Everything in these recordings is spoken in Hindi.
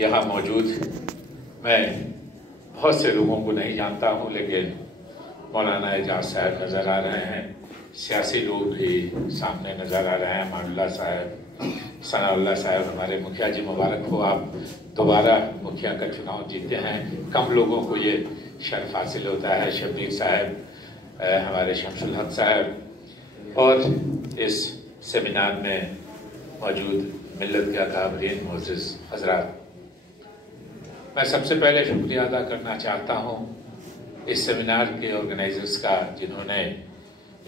यहाँ मौजूद मैं बहुत से लोगों को नहीं जानता हूँ, लेकिन मौलाना एजाज साहब नज़र आ रहे हैं, सियासी लोग भी सामने नज़र आ रहे हैं, मानुल्लाह साहब, सनाउल्लाह साहब। हमारे मुखिया जी, मुबारक हो, आप दोबारा मुखिया का चुनाव जीते हैं। कम लोगों को ये शर्फ हासिल होता है। शबीर साहब, हमारे शमसुल हक साहब और इस सेमिनार में मौजूद मिल्लत के अकाबरीन मोअज़्ज़िज़ हज़रात, मैं सबसे पहले शुक्रिया अदा करना चाहता हूँ इस सेमिनार के ऑर्गेनाइजर्स का, जिन्होंने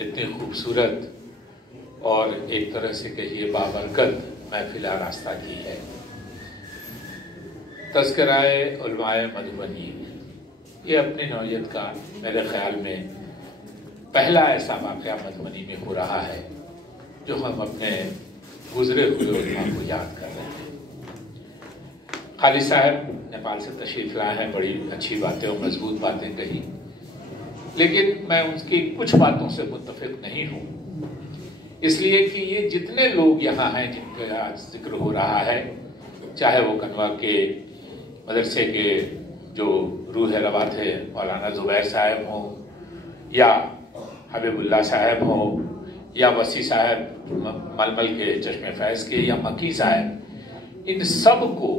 इतनी खूबसूरत और एक तरह से कहिए बाबरकत महफिल आरास्ता की है। तज़किराए उलमाए मधुबनी, ये अपनी नौइयत का मेरे ख्याल में पहला ऐसा वाक़या मधुबनी में हो रहा है जो हम अपने गुजरे हुए उलमा को याद कर रहे हैं। खालिद साहब नेपाल से तशरीफ लाए हैं, बड़ी अच्छी बातें और मजबूत बातें कही, लेकिन मैं उनकी कुछ बातों से मुत्तफिक नहीं हूँ, इसलिए कि ये जितने लोग यहाँ हैं जिनका आज जिक्र हो रहा है, चाहे वो कनवा के मदरसे के जो रूह रवा थे मौलाना ज़ुबैर साहब हों, या हबीबुल्लाह साहब हों, या वसी साहब मलमल के चश्मे फैज़ के, या मकी साहब, इन सब को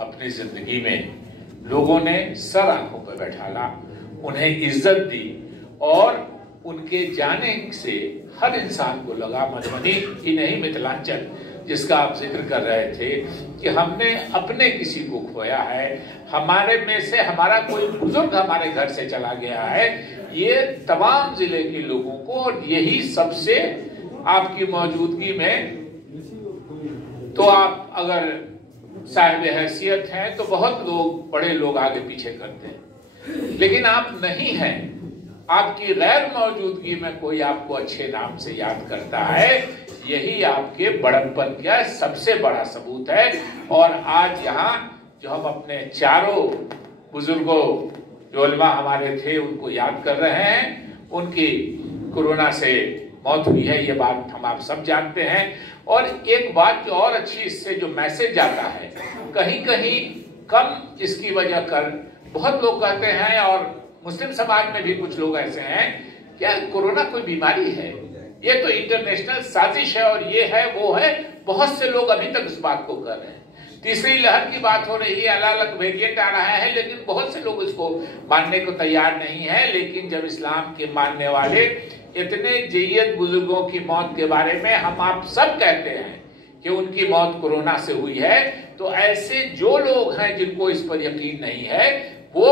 अपनी ज़िंदगी में लोगों ने सर आंखों पर बैठाला, उन्हें इज्जत दी, और उनके जाने से हर इंसान को लगा, मधुबनी ही नहीं मिथिलांचल जिसका आप जिक्र कर रहे थे, कि हमने अपने किसी को खोया है, हमारे में से हमारा कोई बुजुर्ग हमारे घर से चला गया है। ये तमाम जिले के लोगों को, और यही सबसे आपकी मौजूदगी में, तो आप अगर साहिब हैसियत हैं तो बहुत लोग, बड़े लोग आगे पीछे करते हैं, लेकिन आप नहीं हैं। आपकी गैर मौजूदगी में कोई आपको अच्छे नाम से याद करता है, यही आपके बड़प्पन का सबसे बड़ा सबूत है। और आज यहाँ जो हम अपने चारों बुजुर्गों जो उलमा हमारे थे उनको याद कर रहे हैं, उनकी कोरोना से मौत हुई है, ये बात हम आप सब जानते हैं। और एक बात जो और अच्छी इससे जो मैसेज आता है, कहीं कहीं कम इसकी वजह कर बहुत लोग कहते हैं, और मुस्लिम समाज में भी कुछ लोग ऐसे हैं, क्या कोरोना कोई बीमारी है, ये तो इंटरनेशनल साजिश है, और ये है वो है। बहुत से लोग अभी तक इस बात को कर रहे हैं। तीसरी लहर की बात हो रही है, अलग अलग वेरिएंट आ रहा है, लेकिन बहुत से लोग इसको मानने को तैयार नहीं है। लेकिन जब इस्लाम के मानने वाले इतने जय्यद बुजुर्गों की मौत के बारे में हम आप सब कहते हैं कि उनकी मौत कोरोना से हुई है, तो ऐसे जो लोग हैं जिनको इस पर यकीन नहीं है, वो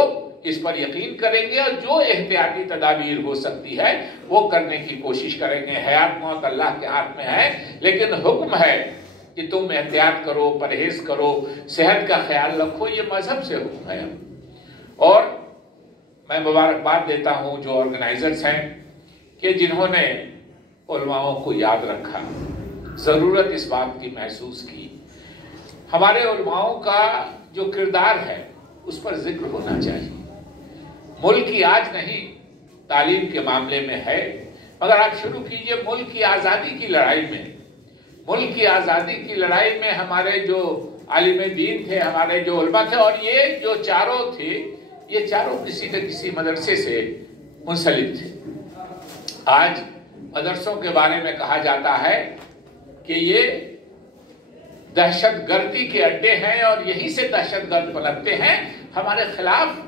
इस पर यकीन करेंगे, और जो एहतियाती तदाबीर हो सकती है वो करने की कोशिश करेंगे। हयात मौत अल्लाह के हाथ में है, लेकिन हुक्म है कि तुम एहतियात करो, परहेज करो, सेहत का ख्याल रखो, ये मजहब से हुक्म है। और मैं मुबारकबाद देता हूँ जो ऑर्गेनाइजर्स हैं कि जिन्होंने उलमाओं को याद रखा, ज़रूरत इस बात की महसूस की। हमारे उलमाओं का जो किरदार है उस पर जिक्र होना चाहिए। मुल्क की आज नहीं, तालीम के मामले में है, मगर आप शुरू कीजिए मुल्क की आज़ादी की लड़ाई में। मुल्क की आज़ादी की लड़ाई में हमारे जो आलिम दीन थे, हमारे जो उलमा थे, और ये जो चारों थे, ये चारों किसी न किसी मदरसे से मुंसलिक थे। आज मदरसों के बारे में कहा जाता है कि ये दहशतगर्दी के अड्डे हैं, और यहीं से दहशतगर्द पनपते हैं। हमारे खिलाफ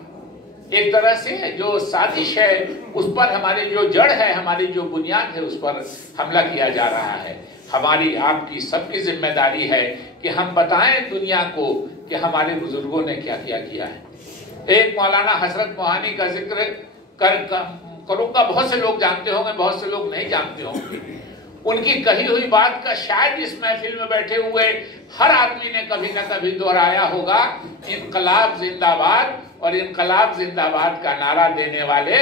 एक तरह से जो साजिश है, उस पर हमारी जो जड़ है, हमारी जो बुनियाद है, उस पर हमला किया जा रहा है। हमारी आपकी सबकी जिम्मेदारी है कि हम बताएं दुनिया को कि हमारे बुजुर्गों ने क्या क्या किया है। एक मौलाना हजरत मोहानी का जिक्र करूंगा, बहुत से लोग जानते होंगे, बहुत से लोग नहीं जानते होंगे। उनकी कही हुई बात का शायद इस महफिल में बैठे हुए हर आदमी ने कभी न कभी दोहराया होगा, इनकलाब जिंदाबाद। और इनकलाब जिंदाबाद का नारा देने वाले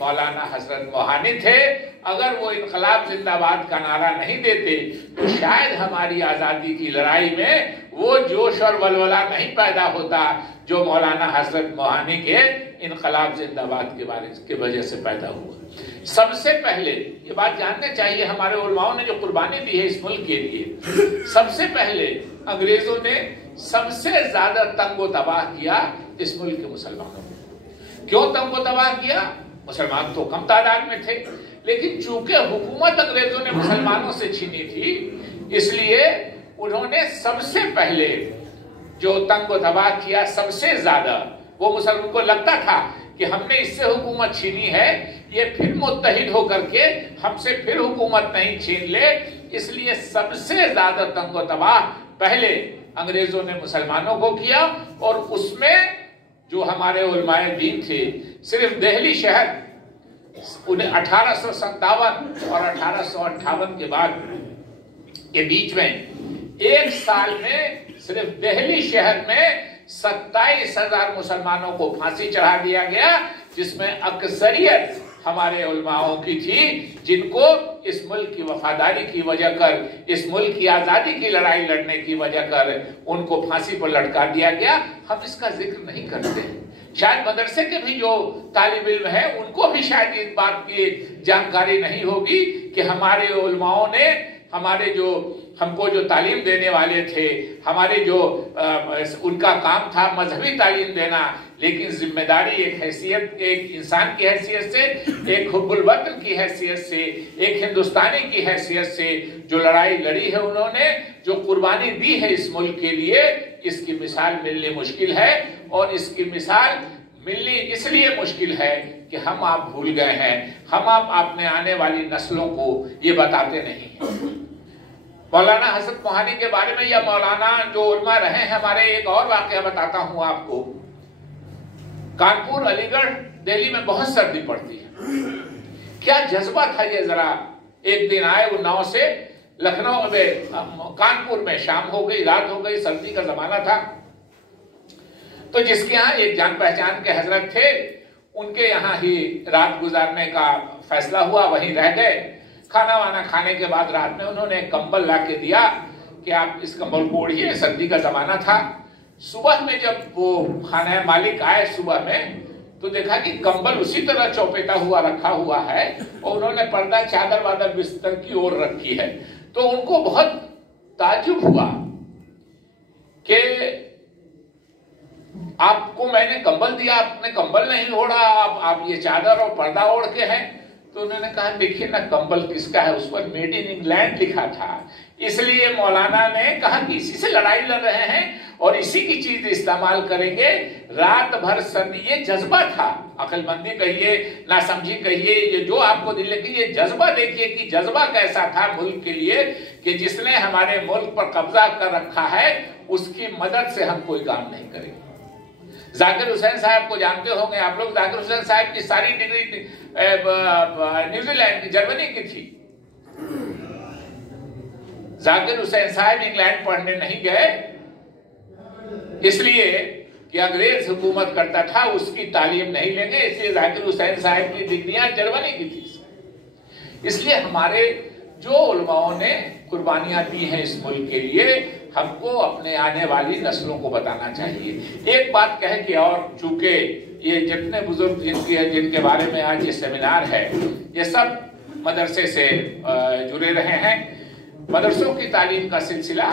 मौलाना हजरत मोहानी थे। अगर वो इनकलाब जिंदाबाद का नारा नहीं देते तो शायद हमारी आज़ादी की लड़ाई में वो जोश और वलवला नहीं पैदा होता जो मौलाना हजरत मोहानी के इनकलाब जिंदाबाद के वजह से पैदा हुआ। सबसे पहले ये बात जानना चाहिए, हमारे उलमाओं ने जो कुर्बानी दी है इस मुल्क के लिए, सबसे पहले अंग्रेजों ने सबसे ज्यादा तंगो तबाह किया इस मुल्क के मुसलमानों को। क्यों तंगो तबाह किया? मुसलमान तो कम तादाद में थे, लेकिन चूंकि हुकूमत अंग्रेजों ने मुसलमानों से छीनी थी, इसलिए उन्होंने सबसे पहले जो तंगो तबाह किया सबसे ज्यादा, वो मुसलमानों को लगता था कि हमने इससे हुकूमत छीनी है, ये फिर मुत्तहिद होकर के हमसे फिर हुकूमत नहीं छीन ले, इसलिए सबसे ज्यादा तंगो तबाह पहले अंग्रेजों ने मुसलमानों को किया। और उसमें जो हमारे उलमाए दीन थे, सिर्फ दिल्ली शहर उन्हें 1857 और 1858 के बाद के बीच में एक साल में सिर्फ दिल्ली शहर में 27,000 मुसलमानों को फांसी चढ़ा दिया गया, जिसमें अक्सरियत हमारे उलमाओं की थी, जिनको इस मुल्क की वफादारी की वजह कर, इस मुल्क की आजादी की लड़ाई लड़ने की वजह कर उनको फांसी पर लटका दिया गया। हम इसका जिक्र नहीं करते। शायद मदरसे के भी जो तालिब इल्म है उनको भी शायद इस बात की जानकारी नहीं होगी कि हमारे उलमाओं ने, हमारे जो हमको जो तालीम देने वाले थे, हमारे जो उनका काम था मजहबी तालीम देना, लेकिन जिम्मेदारी एक हैसियत, एक इंसान की हैसियत से, एक हुब्बुल वतन की हैसियत से, एक हिंदुस्तानी की हैसियत से जो लड़ाई लड़ी है उन्होंने, जो कुर्बानी दी है इस मुल्क के लिए, इसकी मिसाल मिलनी मुश्किल है। और इसकी मिसाल मिलनी इसलिए मुश्किल है कि हम आप भूल गए हैं, हम आप अपने आने वाली नस्लों को ये बताते नहीं। मौलाना हसन मोहानी के बारे में या मौलाना जो उलमा रहे हैं हमारे, एक और वाकया बताता हूं आपको। कानपुर, अलीगढ़, दिल्ली में बहुत सर्दी पड़ती है। क्या जज्बा था ये, जरा एक दिन आए वो 9 से लखनऊ में, कानपुर में शाम हो गई, रात हो गई, सर्दी का जमाना था। तो जिसके यहाँ एक जान पहचान के हजरत थे, उनके यहाँ ही रात गुजारने का फैसला हुआ, वहीं रह गए। खाना वाना खाने के बाद रात में उन्होंने एक कंबल ला के दिया कि आप इस कंबल को ओढ़िए, सर्दी का जमाना था। सुबह में जब वो खाना मालिक आए सुबह में, तो देखा कि कंबल उसी तरह चौपेटा हुआ रखा हुआ है और उन्होंने पर्दा, चादर वादर बिस्तर की ओर रखी है। तो उनको बहुत ताज्जुब हुआ कि आपको मैंने कंबल दिया, आपने कंबल नहीं ओढ़ा, आप ये चादर और पर्दा ओढ़ के हैं। तो उन्होंने कहा देखिए ना कंबल किसका है, उस पर मेड इन इंग्लैंड लिखा था। इसलिए मौलाना ने कहा कि इसी से लड़ाई लड़ रहे हैं और इसी की चीज इस्तेमाल करेंगे। रात भर सर्दी, ये जज्बा था, अकलमंदी कहिए, नासमझी कहिए, ये जो आपको दिल, लेकिन ये जज्बा देखिए कि जज्बा कैसा था मुल्क के लिए कि जिसने हमारे मुल्क पर कब्जा कर रखा है, उसकी मदद से हम कोई काम नहीं करेंगे। जाकिर हुसैन साहब को जानते होंगे आप लोग। जाकिर हुसैन साहब की सारी डिग्री न्यूजीलैंड की, जर्मनी की थी। जाकिर हुसैन साहब इंग्लैंड पढ़ने नहीं गए, इसलिए कि अंग्रेज हुकूमत करता था, उसकी तालीम नहीं लेंगे, इसलिए जाकिर हुसैन साहब की डिग्रियां जर्मनी की थी। इसलिए हमारे जो उलमाओं ने कुर्बानियां दी हैं इस मुल्क के लिए, हमको अपने आने वाली नस्लों को बताना चाहिए। एक बात कह के, और चूंकि ये जितने बुजुर्ग जिनके बारे में आज ये सेमिनार है, ये सब मदरसे से जुड़े रहे हैं। मदरसों की तालीम का सिलसिला,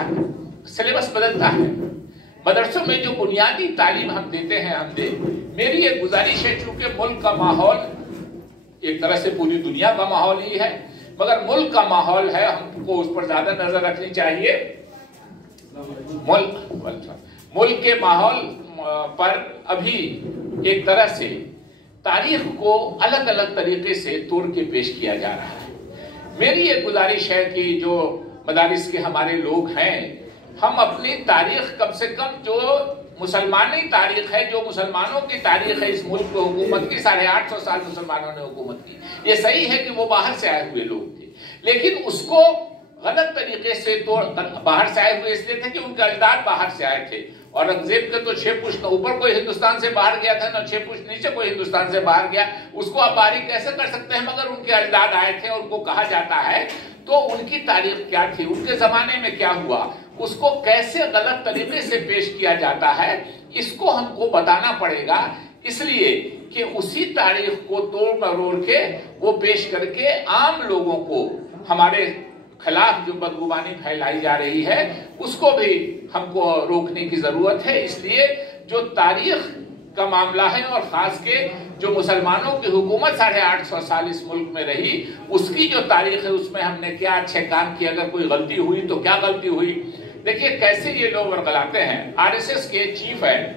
सिलेबस बदलता है। मदरसों में जो बुनियादी तालीम हम देते हैं, मेरी एक गुजारिश है, चूंकि मुल्क का माहौल एक तरह से पूरी दुनिया का माहौल ही है, मगर मुल्क का माहौल है, हमको उस पर ज्यादा नजर रखनी चाहिए। मुल्क के माहौल पर अभी एक तरह से तारीख को अलग अलग तरीके से तोड़ के पेश किया जा रहा है। मेरी एक गुजारिश है कि जो मदारिस के हमारे लोग हैं, हम अपनी तारीख कम से कम, जो मुसलमानी तारीख है, जो मुसलमानों की तारीख है इस मुल्क को हुकूमत की, 850 साल मुसलमानों ने हुकूमत की। ये सही है कि वो बाहर से आए हुए लोग थे, लेकिन उसको गलत तरीके से, तो बाहर से आए हुए इसलिए थे कि उनके अजदाद बाहर से आए थे। औरंगजेब के तो 6 पुश्त ऊपर कोई हिंदुस्तान से बाहर गया था, ना 6 पुश्त नीचे कोई हिंदुस्तान से बाहर गया, उसको आप बारी कैसे कर सकते हैं? मगर उनके अजदाद आए थे और उनको कहा जाता है, तो उनकी तारीख क्या थी, उनके जमाने में क्या हुआ, उसको कैसे गलत तरीके से पेश किया जाता है, इसको हमको बताना पड़ेगा। इसलिए कि उसी तारीख को तोड़ मरोड़ के वो पेश करके आम लोगों को, हमारे खिलाफ जो बदगुमानी फैलाई जा रही है, उसको भी हमको रोकने की जरूरत है। इसलिए जो तारीख का मामला है और खास के जो मुसलमानों की हुकूमत 850 साल इस मुल्क में रही, उसकी जो तारीख है उसमें हमने क्या अच्छे काम किए, अगर कोई गलती हुई तो क्या गलती हुई। देखिए कैसे ये लोग वर्गलाते हैं। आरएसएस के चीफ है,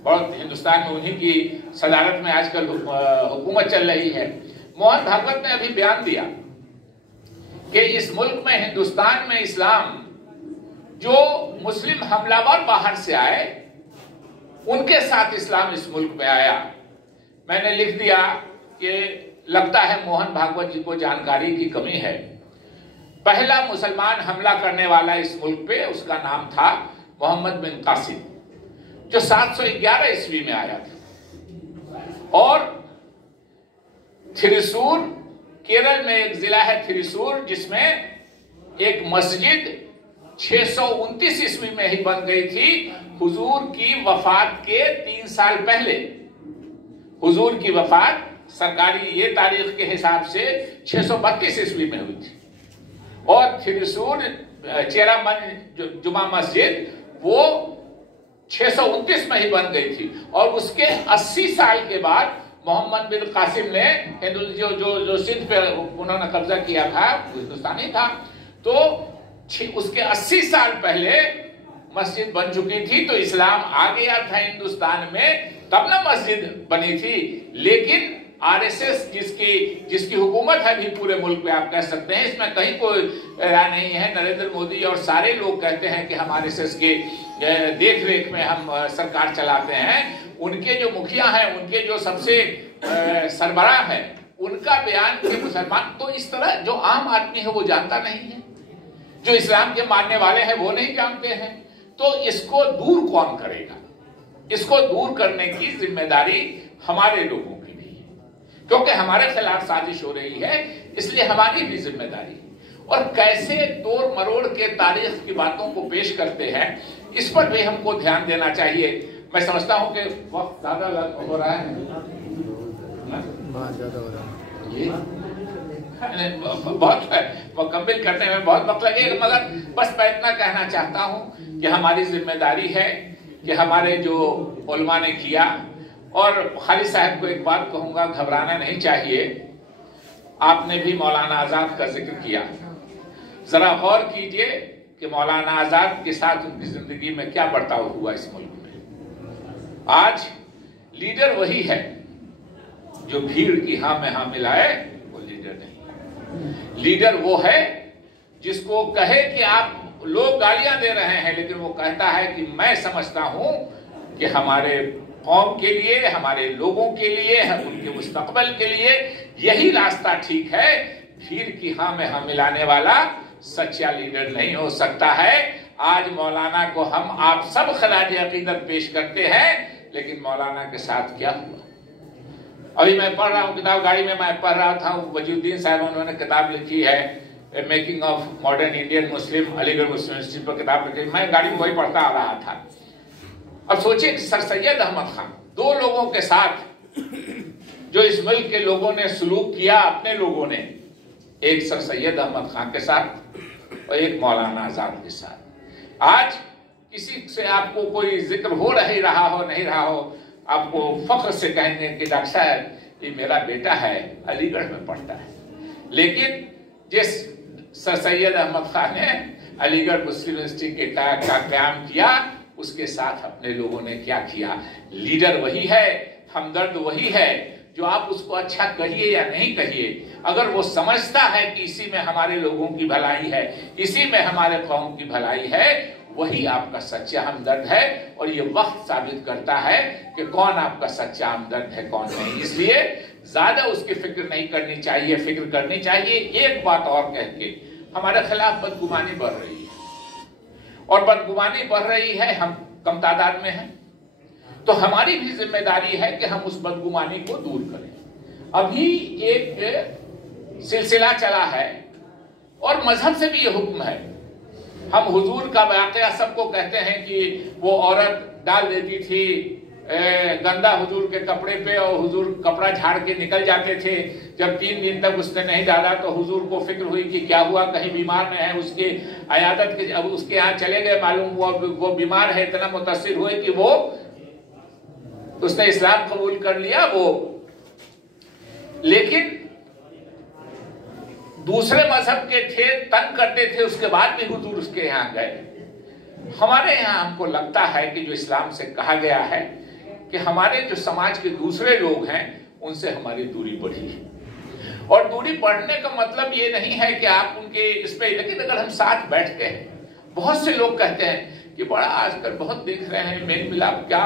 बहुत हिंदुस्तान में उन्हीं की सदारत में आजकल हुकूमत चल रही है। मोहन भागवत ने अभी बयान दिया कि इस मुल्क में, हिंदुस्तान में इस्लाम, जो मुस्लिम हमलावर बाहर से आए उनके साथ इस्लाम इस मुल्क में आया। मैंने लिख दिया कि लगता है मोहन भागवत जी को जानकारी की कमी है। पहला मुसलमान हमला करने वाला इस मुल्क पे, उसका नाम था मोहम्मद बिन कासिम, जो 711 ईस्वी में आया था। और थिरुसूर, केरल में एक जिला है थिरुसूर, जिसमें एक मस्जिद 629 ईस्वी में ही बन गई थी, हुजूर की वफात के 3 साल पहले। हुजूर की वफात सरकारी ये तारीख के हिसाब से 632 ईस्वी में हुई थी। और थिरुसूर चेरामन जुमा मस्जिद वो 629 में ही बन गई थी। और उसके 80 साल के बाद मोहम्मद बिन कासिम ने जो सिंध पे उन्होंने कब्जा किया था, हिंदुस्तानी था, तो उसके 80 साल पहले मस्जिद बन चुकी थी। तो इस्लाम आ गया था हिंदुस्तान में, तब ना मस्जिद बनी थी। लेकिन आरएसएस जिसकी हुकूमत है भी पूरे मुल्क में, आप कह सकते हैं, इसमें कहीं कोई राय नहीं है। नरेंद्र मोदी और सारे लोग कहते हैं कि हम आरएसएस के देख रेख में हम सरकार चलाते हैं। उनके जो मुखिया हैं, उनके जो सबसे सरबराह हैं, उनका बयान कि मुसलमान, तो इस तरह जो आम आदमी है वो जानता नहीं है, जो इस्लाम के मानने वाले हैं वो नहीं जानते हैं। तो इसको दूर कौन करेगा? इसको दूर करने की जिम्मेदारी हमारे लोगों की भी है, क्योंकि हमारे खिलाफ साजिश हो रही है, इसलिए हमारी भी जिम्मेदारी है। और कैसे तोड़ मरोड़ के तारीख की बातों को पेश करते हैं, इस पर भी हमको ध्यान देना चाहिए। मैं समझता हूं कि वक्त ज्यादा हो रहा है, बहुत ज्यादा हो रहा है, बहुत मुकम्मिल करने में बहुत वक्त लगेगा। मगर बस मैं इतना कहना चाहता हूं कि हमारी जिम्मेदारी है कि हमारे जो उलमा ने किया। और खालिद साहब को एक बात कहूंगा, घबराना नहीं चाहिए। आपने भी मौलाना आजाद का जिक्र किया, जरा गौर कीजिए कि मौलाना आजाद के साथ उनकी जिंदगी में क्या बर्ताव हुआ इस मुल्क में। आज लीडर वही है जो भीड़ की हाँ में हाँ मिलाए, वो लीडर नहीं। लीडर वो है जिसको कहे कि आप लोग गालियां दे रहे हैं, लेकिन वो कहता है कि मैं समझता हूं कि हमारे कौम के लिए, हमारे लोगों के लिए, उनके मुस्तकबल के लिए यही रास्ता ठीक है। भीड़ की हाँ में हाँ मिलाने वाला सच्चा लीडर नहीं हो सकता है। आज मौलाना को हम आप सब खराज अकीदत पेश करते हैं, लेकिन मौलाना के साथ क्या हुआ? अभी मैं पढ़ रहा हूँ किताब, गाड़ी में मैं पढ़ रहा था, वजीउद्दीन साहब उन्होंने किताब लिखी है, making of modern Indian Muslim, Aligarh Muslim university पर किताब लिखी। मैं गाड़ी में वही पढ़ता आ रहा था। अब सोचिए सर सैयद अहमद खान, दो लोगों के साथ जो इस मुल्क के लोगों ने सलूक किया, अपने लोगों ने, एक सर सैयद अहमद खान के साथ और एक मौलाना आजाद के साथ। आज किसी से आपको कोई जिक्र हो नहीं रहा हो, नहीं रहा हो, आपको फख्र से कहेंगे कि डॉक्टर साहब ये मेरा बेटा है, अलीगढ़ में पढ़ता है। लेकिन जिस सर सैयद अहमद खान ने अलीगढ़ मुस्लिम यूनिवर्सिटी का क्याम किया, उसके साथ अपने लोगों ने क्या किया? लीडर वही है, हमदर्द वही है, जो आप उसको अच्छा कहिए या नहीं कहिए, अगर वो समझता है कि इसी में हमारे लोगों की भलाई है, इसी में हमारे कौम की भलाई है, वही आपका सच्चा हमदर्द है। और ये वक्त साबित करता है कि कौन आपका सच्चा हमदर्द है, कौन नहीं। इसलिए ज्यादा उसकी फिक्र नहीं करनी चाहिए, फिक्र करनी चाहिए एक बात और कह के, हमारे खिलाफ बदगुमानी बढ़ रही है, और बदगुमानी बढ़ रही है, हम कम तादाद में हैं, तो हमारी भी जिम्मेदारी है कि हम उस बदगुमानी को दूर करें। अभी एक सिलसिला चला है और मजहब से भी ये हुक्म है। हम हुजूर का वाकया सबको कहते हैं कि वो औरत डाल देती थी गंदा हुजूर के कपड़े पे और हुजूर कपड़ा झाड़ के निकल जाते थे। जब 3 दिन तक उसने नहीं डाला तो हुजूर को फिक्र हुई कि क्या हुआ, कहीं बीमार न है। उसके अयादत के अब उसके यहाँ चले गए, मालूम हुआ वो बीमार है। इतना मुतासिर हुए कि वो उसने इस्लाम कबूल कर लिया वो। लेकिन दूसरे मजहब के थे, तंग करते थे, उसके बाद भी हुजूर उसके यहाँ गए। हमारे यहाँ हमको लगता है कि जो इस्लाम से कहा गया है कि हमारे जो समाज के दूसरे लोग हैं उनसे हमारी दूरी बढ़ी है। और दूरी बढ़ने का मतलब ये नहीं है कि आप उनके इस पे, लेकिन अगर हम साथ बैठते हैं, बहुत से लोग कहते हैं कि बड़ा आजकल बहुत देख रहे हैं मेल मिलाप, क्या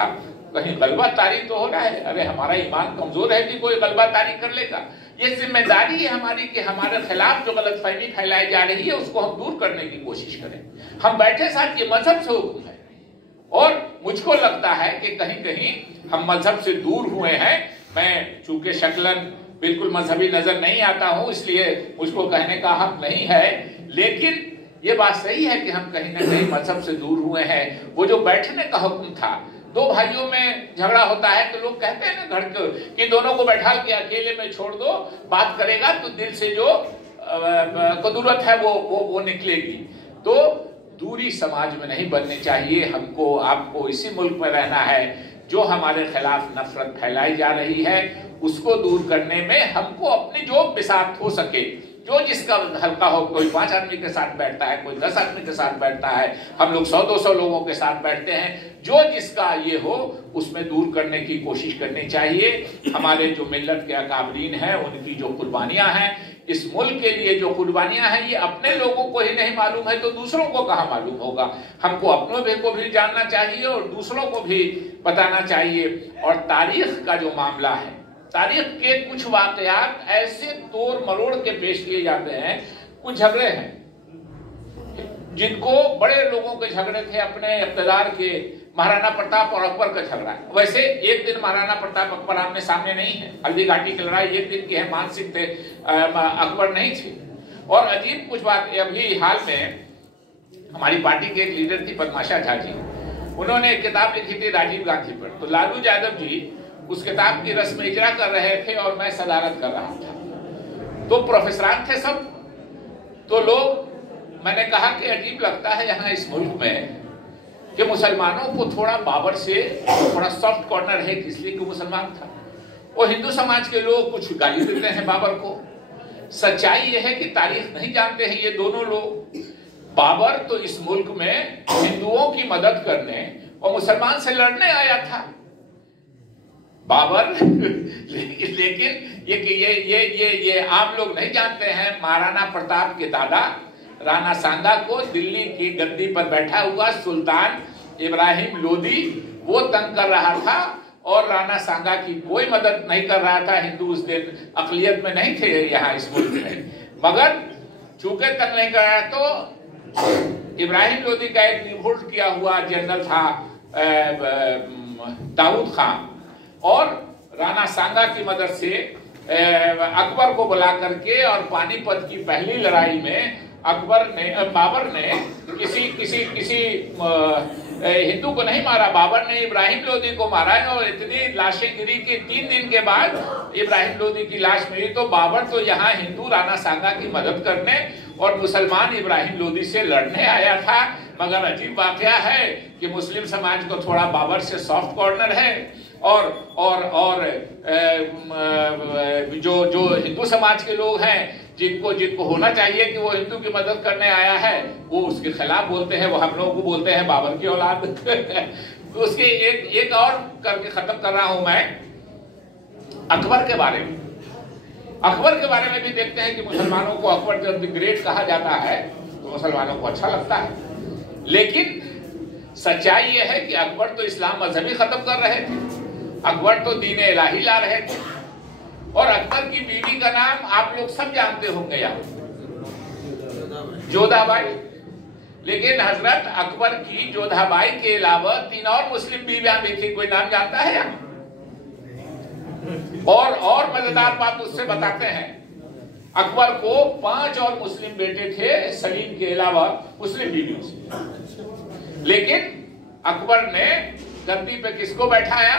कहीं गलबा तारी तो हो रहा है। अरे हमारा ईमान कमजोर है कि कोई गलबा तारी कर लेगा। ये जिम्मेदारी है हमारी कि हमारे खिलाफ जो गलतफहमी फैलाई जा रही है उसको हम दूर करने की कोशिश करें। हम बैठे साथ ये मजहब से हुक्म है, और मुझको लगता है कि कहीं कहीं हम मजहब से दूर हुए हैं। मैं चूंकि शक्लन बिल्कुल मजहबी नजर नहीं आता हूं, इसलिए मुझको कहने का हक नहीं है, लेकिन ये बात सही है कि हम कहीं ना कहीं मजहब से दूर हुए हैं। वो जो बैठने का हुक्म था, 2 भाइयों में झगड़ा होता है तो लोग कहते हैं ना घर कि दोनों को बैठा के अकेले में छोड़ दो, बात करेगा तो दिल से जो कदूरत है वो निकलेगी। तो दूरी समाज में नहीं बननी चाहिए। हमको आपको इसी मुल्क में रहना है। जो हमारे खिलाफ नफरत फैलाई जा रही है उसको दूर करने में हमको अपनी जो बिसात हो सके, जो जिसका हल्का हो, कोई 5 आदमी के साथ बैठता है, कोई 10 आदमी के साथ बैठता है, हम लोग 100-200 लोगों के साथ बैठते हैं, जो जिसका ये हो उसमें दूर करने की कोशिश करनी चाहिए। हमारे जो मिल्लत के अकाबरीन हैं उनकी जो कुर्बानियां हैं, इस मुल्क के लिए जो कुर्बानियां हैं, ये अपने लोगों को ही नहीं मालूम है तो दूसरों को कहां मालूम होगा। हमको अपनों को भी जानना चाहिए और दूसरों को भी बताना चाहिए। और तारीख का जो मामला है, तारीख के कुछ वाकयात ऐसे तोड़ मरोड़ के पेश किए जाते हैं। कुछ झगड़े हैं जिनको बड़े लोगों के झगड़े थे, अपने इक़्तिदार के, महाराणा प्रताप और अकबर का झगड़ा है। वैसे एक दिन महाराणा प्रताप अकबर आमने सामने नहीं है, हल्दी घाटी की लड़ाई एक दिन की है, मान सिंह थे, अकबर नहीं थे। और अजीब कुछ बात, अभी हाल में हमारी पार्टी के एक लीडर थी पद्माशा झा जी, उन्होंने एक किताब लिखी थी राजीव गांधी पर। तो लालू यादव जी उस किताब की रस्म इजरा कर रहे थे और मैं सदारत कर रहा था। तो प्रोफेसरान थे सब। तो लोग, मैंने कहा कि अजीब लगता है यहाँ इस मुल्क में कि मुसलमानों को थोड़ा बाबर से थोड़ा सॉफ्ट कॉर्नर है, इसलिए कि मुसलमान था। और हिंदू समाज के लोग कुछ गाली देते हैं बाबर को। सच्चाई यह है कि तारीख नहीं जानते हैं ये दोनों लोग। बाबर तो इस मुल्क में हिंदुओं की मदद करने और मुसलमान से लड़ने आया था बाबर। लेकिन ये आम लोग नहीं जानते हैं। महाराणा प्रताप के दादा राणा सांगा को दिल्ली की गद्दी पर बैठा हुआ सुल्तान इब्राहिम लोदी वो तंग कर रहा था और राणा सांगा की कोई मदद नहीं कर रहा था। हिंदू उस दिन अक़लियत में नहीं थे यहाँ इस मुल्क में, मगर चूंकि तंग नहीं कर रहा तो इब्राहिम लोदी का एक रिवोल्ट किया हुआ जनरल था दाऊद खान, और राणा सांगा की मदद से अकबर को बुला करके, और पानीपत की पहली लड़ाई में बाबर ने किसी हिंदू को नहीं मारा, बाबर ने इब्राहिम लोदी को मारा। और इतनी लाशें गिरी कि 3 दिन के बाद इब्राहिम लोदी की लाश मिली। तो बाबर तो यहाँ हिंदू राणा सांगा की मदद करने और मुसलमान इब्राहिम लोदी से लड़ने आया था। मगर अजीब वाकया है कि मुस्लिम समाज को थोड़ा बाबर से सॉफ्ट कॉर्नर है, और जो हिंदू समाज के लोग हैं जिनको होना चाहिए कि वो हिंदू की मदद करने आया है, वो उसके खिलाफ बोलते हैं। वो हम लोगों को बोलते हैं बाबर की औलाद। उसके एक और करके खत्म कर रहा हूं मैं अकबर के बारे में। अकबर के बारे में भी देखते हैं कि मुसलमानों को अकबर जब द ग्रेट कहा जाता है तो मुसलमानों को अच्छा लगता है, लेकिन सच्चाई यह है कि अकबर तो इस्लाम मजहब ही खत्म कर रहे थे। अकबर तो दीन इलाही ला रहे थे। और अकबर की बीवी का नाम आप लोग सब जानते होंगे यहाँ, जोधाबाई। लेकिन हजरत अकबर की जोधाबाई के अलावा 3 और मुस्लिम बीवियां भी थी, कोई नाम जानता है यहाँ? और मजेदार बात उससे बताते हैं, अकबर को 5 और मुस्लिम बेटे थे सलीम के अलावा मुस्लिम बीवियों से। लेकिन अकबर ने गद्दी पे किसको बैठाया?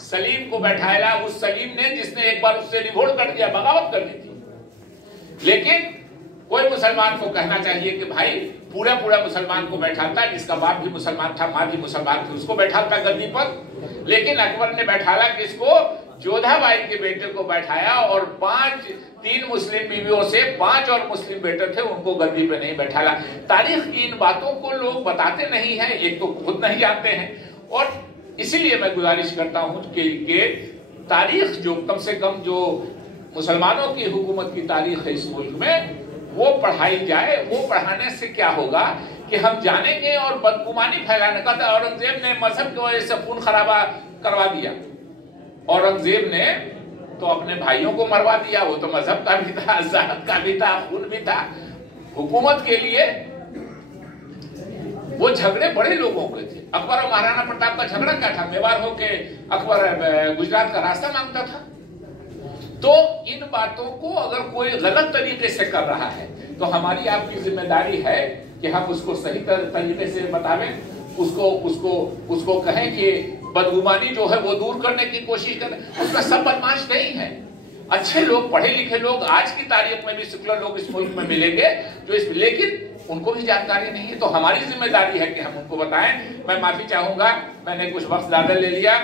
सलीम को बैठाया। उस सलीम ने जिसने एक बार उससे रिवोल्ट कर दिया, बगावत कर दी थी। लेकिन कोई मुसलमान को कहना चाहिए कि भाई पूरा पूरा मुसलमान को बैठाता, जिसका बाप भी मुसलमान था, माँ भी मुसलमान थी, उसको बैठाता गद्दी पर। लेकिन अकबर ने बैठाला किसको? जोधाबाई के बेटे को बैठाया, और 3 मुस्लिम बीवियों से 5 और मुस्लिम बेटे थे, उनको गद्दी पे नहीं बैठाला। तारीख की इन बातों को लोग बताते नहीं हैं, एक तो खुद नहीं जानते हैं, और इसीलिए मैं गुजारिश करता हूं कि तारीख जो कम से कम जो मुसलमानों की हुकूमत की तारीख है इस मुल्क में, वो पढ़ाई जाए। वो पढ़ाने से क्या होगा कि हम जानेंगे, और बदगुमानी फैलाने का था। औरंगजेब ने मजहब की वजह से खून खराबा करवा दिया। औरंगजेब ने तो अपने भाइयों को मरवा दिया, वो तो मजहब का भी था, ज़ात का भी था, खून भी था। हुकूमत के लिए वो झगड़े बड़े लोगों के थे। अकबर और महाराणा प्रताप का झगड़ा क्या था? मेवाड़ होके अकबर गुजरात का रास्ता मांगता था। तो इन बातों को अगर कोई गलत तरीके से कर रहा है तो हमारी आपकी जिम्मेदारी है कि हम उसको सही तरीके से बतावें, उसको कहें कि बदगुमानी जो है वो दूर करने की कोशिश करें। उसमें सब बदमाश नहीं है, अच्छे लोग, पढ़े लिखे लोग आज की तारीख में भी सेकुलर लोग इस मुल्क में मिलेंगे जो लेकिन उनको भी जानकारी नहीं है। तो हमारी जिम्मेदारी है कि हम उनको बताएं। मैं माफी चाहूंगा, मैंने कुछ वक्त ज्यादा ले लिया।